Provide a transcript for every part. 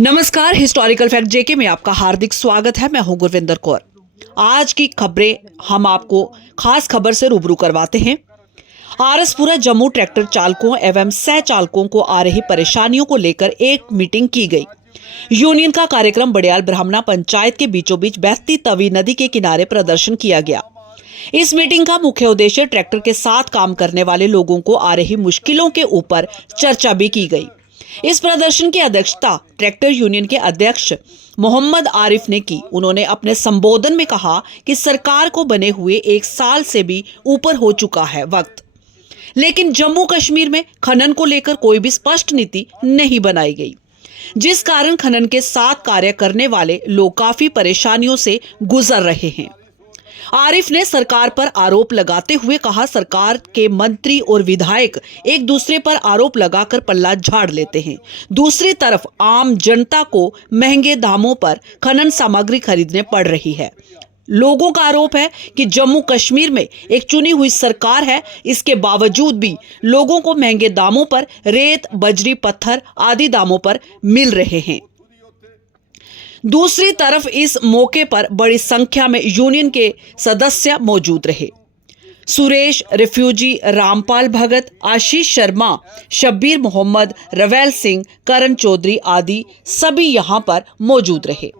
नमस्कार, historical fact जेके में आपका हार्दिक स्वागत है। मैं हूं गुरविंदर कौर। आज की खबरें हम आपको खास खबर से रूबरू करवाते हैं। आरएसपुरा जम्मू ट्रैक्टर चालकों एवं सह चालकों को आ रही परेशानियों को लेकर एक मीटिंग की गई। यूनियन का कार्यक्रम बड़ियाल ब्राह्मणा पंचायत के बीचों बीच बहती तवी नदी के किनारे प्रदर्शन किया गया। इस मीटिंग का मुख्य उद्देश्य ट्रैक्टर के साथ काम करने वाले लोगों को आ रही मुश्किलों के ऊपर चर्चा भी की गई। इस प्रदर्शन की अध्यक्षता ट्रैक्टर यूनियन के अध्यक्ष मोहम्मद आरिफ ने की। उन्होंने अपने संबोधन में कहा कि सरकार को बने हुए 1 साल से भी ऊपर हो चुका है वक्त, लेकिन जम्मू कश्मीर में खनन को लेकर कोई भी स्पष्ट नीति नहीं बनाई गई, जिस कारण खनन के साथ कार्य करने वाले लोग काफी परेशानियों से गुजर रहे हैं। आरिफ ने सरकार पर आरोप लगाते हुए कहा, सरकार के मंत्री और विधायक एक दूसरे पर आरोप लगाकर पल्ला झाड़ लेते हैं। दूसरी तरफ आम जनता को महंगे दामों पर खनन सामग्री खरीदने पड़ रही है। लोगों का आरोप है कि जम्मू कश्मीर में एक चुनी हुई सरकार है, इसके बावजूद भी लोगों को महंगे दामों पर रेत, बजरी, पत्थर आदि दामों पर मिल रहे हैं। दूसरी तरफ इस मौके पर बड़ी संख्या में यूनियन के सदस्य मौजूद रहे। सुरेश रिफ्यूजी, रामपाल भगत, आशीष शर्मा, शब्बीर मोहम्मद, रवेल सिंह, करण चौधरी आदि सभी यहां पर मौजूद रहे।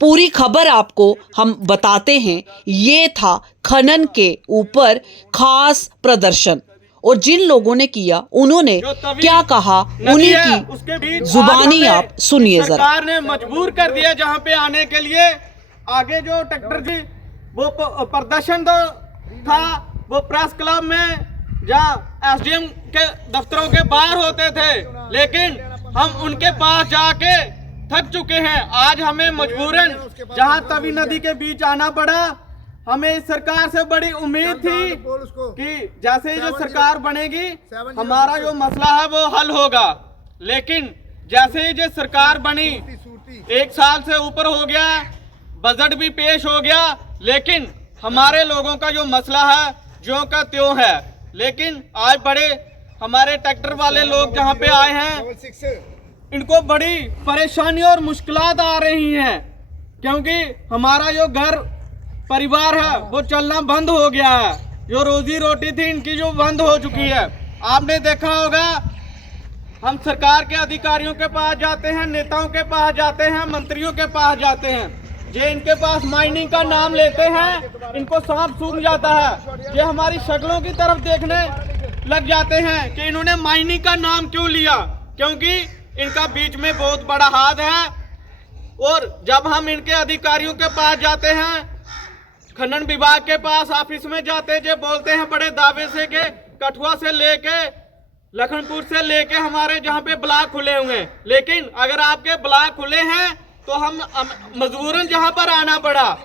पूरी खबर आपको हम बताते हैं। ये था खनन के ऊपर खास प्रदर्शन, और जिन लोगों ने किया उन्होंने क्या कहा, उन्हीं की जुबानी आप सुनिए जरा। सरकार ने मजबूर कर दिया जहां पे आने के लिए। आगे जो ट्रैक्टर जी वो प्रदर्शन था वो प्रेस क्लब में जहां एसडीएम के दफ्तरों के बाहर होते थे, लेकिन हम उनके पास जाके थक चुके हैं। आज हमें मजबूरन जहां तवी नदी के बीच आना पड़ा। हमें इस सरकार से बड़ी उम्मीद थी कि जैसे ही जो सरकार बनेगी हमारा जो मसला है वो हल होगा, लेकिन जैसे ही जो सरकार बनी 1 साल से ऊपर हो गया, बजट भी पेश हो गया, लेकिन हमारे लोगों का जो मसला है ज्यों का त्यों है। लेकिन आज बड़े हमारे ट्रैक्टर वाले लोग जहाँ पे आए हैं, इनको बड़ी परेशानी और मुश्किलात आ रही हैं, क्योंकि हमारा जो घर परिवार है वो चलना बंद हो गया है। जो रोजी रोटी थी इनकी जो बंद हो चुकी है। आपने देखा होगा, हम सरकार के अधिकारियों के पास जाते हैं, नेताओं के पास जाते हैं, मंत्रियों के पास जाते हैं, ये इनके पास माइनिंग का नाम लेते हैं, इनको सांप सूंघ जाता है। ये हमारी शक्लों की तरफ देखने लग जाते हैं कि इन्होंने माइनिंग का नाम क्यों लिया, क्योंकि इनका बीच में बहुत बड़ा हाथ है। और जब हम इनके अधिकारियों के पास जाते हैं, खनन विभाग के पास ऑफिस में जाते जो बोलते हैं बड़े दावे से कि कठुआ से लेके लखनपुर से लेके हमारे जहाँ पे ब्लॉक खुले हुए हैं, लेकिन अगर आपके ब्लॉक खुले हैं तो हम मजबूरन जहाँ पर आना पड़ा।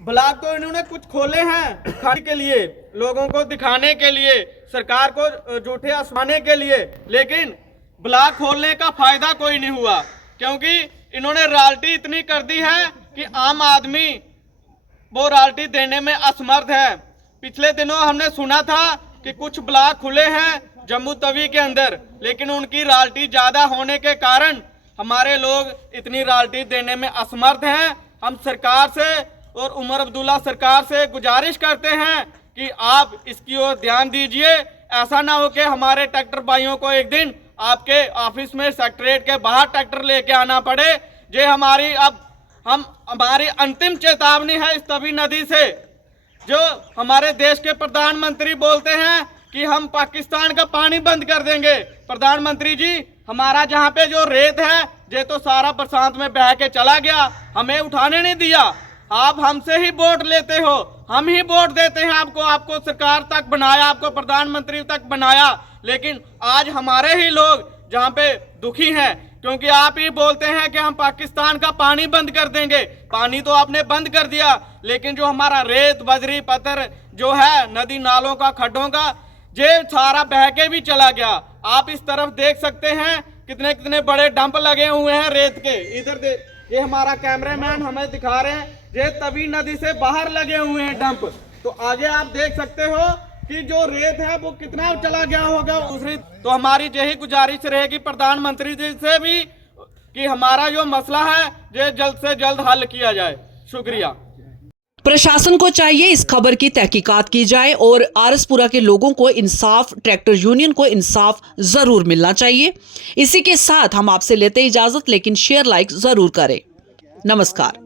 ब्लॉक तो इन्होंने कुछ खोले हैं खाने के लिए, लोगों को दिखाने के लिए, सरकार को झूठे आसमाने के लिए, लेकिन ब्लॉक खोलने का फायदा कोई नहीं हुआ, क्योंकि इन्होंने रॉयल्टी इतनी कर दी है कि आम आदमी वो रॉयल्टी देने में असमर्थ है। पिछले दिनों हमने सुना था कि कुछ ब्लॉक खुले हैं जम्मू तवी के अंदर, लेकिन उनकी रॉयल्टी ज्यादा होने के कारण हमारे लोग इतनी रॉयल्टी देने में असमर्थ हैं। हम सरकार से और उमर अब्दुल्ला सरकार से गुजारिश करते हैं कि आप इसकी ओर ध्यान दीजिए। ऐसा ना हो कि हमारे ट्रैक्टर भाइयों को एक दिन आपके ऑफिस में सेक्रेटरीट के बाहर ट्रैक्टर लेके आना पड़े। ये हमारी अंतिम चेतावनी है इस तवी नदी से। जो हमारे देश के प्रधानमंत्री बोलते हैं कि हम पाकिस्तान का पानी बंद कर देंगे। प्रधानमंत्री जी, हमारा जहाँ पे जो रेत है ये तो सारा बरसात में बह के चला गया, हमें उठाने नहीं दिया। आप हमसे ही वोट लेते हो, हम ही वोट देते हैं आपको सरकार तक बनाया, आपको प्रधानमंत्री तक बनाया, लेकिन आज हमारे ही लोग जहाँ पे दुखी हैं, क्योंकि आप ही बोलते हैं कि हम पाकिस्तान का पानी बंद कर देंगे। पानी तो आपने बंद कर दिया, लेकिन जो हमारा रेत, बजरी, पत्थर जो है नदी नालों का, खड्डों का, ये सारा बह के भी चला गया। आप इस तरफ देख सकते हैं कितने कितने बड़े डंप लगे हुए हैं रेत के। इधर ये हमारा कैमरामैन हमें दिखा रहे हैं, ये तवी नदी से बाहर लगे हुए हैं डंप। तो आगे आप देख सकते हो कि जो रेत है वो कितना चला गया होगा। दूसरी तो हमारी यही गुजारिश रहेगी प्रधानमंत्री जी से भी कि हमारा जो मसला है ये जल्द से जल्द हल किया जाए। शुक्रिया। प्रशासन को चाहिए इस खबर की तहकीकात की जाए और आरसपुरा के लोगों को इंसाफ, ट्रैक्टर यूनियन को इंसाफ जरूर मिलना चाहिए। इसी के साथ हम आपसे लेते इजाजत, लेकिन शेयर लाइक जरूर करें। नमस्कार।